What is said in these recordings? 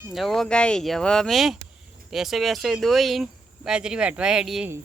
જવો ગાઈ હવે અમે ભેંસો દોઈને બાજરી વાટવા હેડીએ.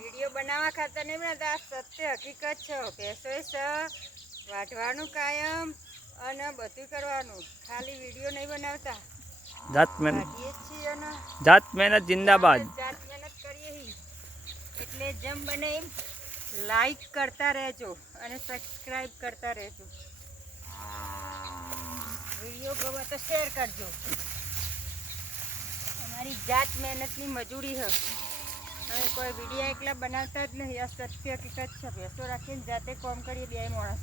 વિડીયો બનાવવા ખાતર નહીં બનાવતા, આ સત્ય હકીકત છે. ભેંસો છે વાઢવાનું કાયમ અને બધું કરવાનું, ખાલી વિડીયો નહીં બનાવતા. જાત મહેનત જિંદાબાદ. જાત મહેનત કરીએ એટલે જેમ બને એમ લાઈક કરતા રહેજો અને સબસ્ક્રાઈબ કરતા રહેજો. વિડીયો ગમે તો શેર કરજો. અમારી જાત મહેનતની મજૂરી છે. હવે કોઈ વિડીયો એકલા બનાવતા જ નહીં. આ સત્ય હકીકત છે. ભેંસો રાખીને જાતે કામ કરીએ બે માણસ.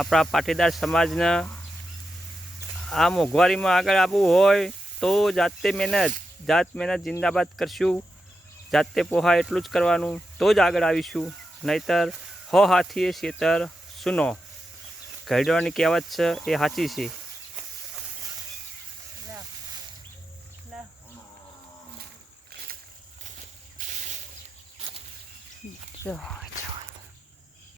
આપણા પાટીદાર સમાજને આ મોંઘવારીમાં આગળ આવવું હોય તો જાત મહેનત જિંદાબાદ કરશું. જાતે પોહાય એટલું જ કરવાનું તો જ આગળ આવીશું. નહીતર હો હાથીએ શેતર સુનો, ઘરડાની કહેવત છે એ સાચી છે. જો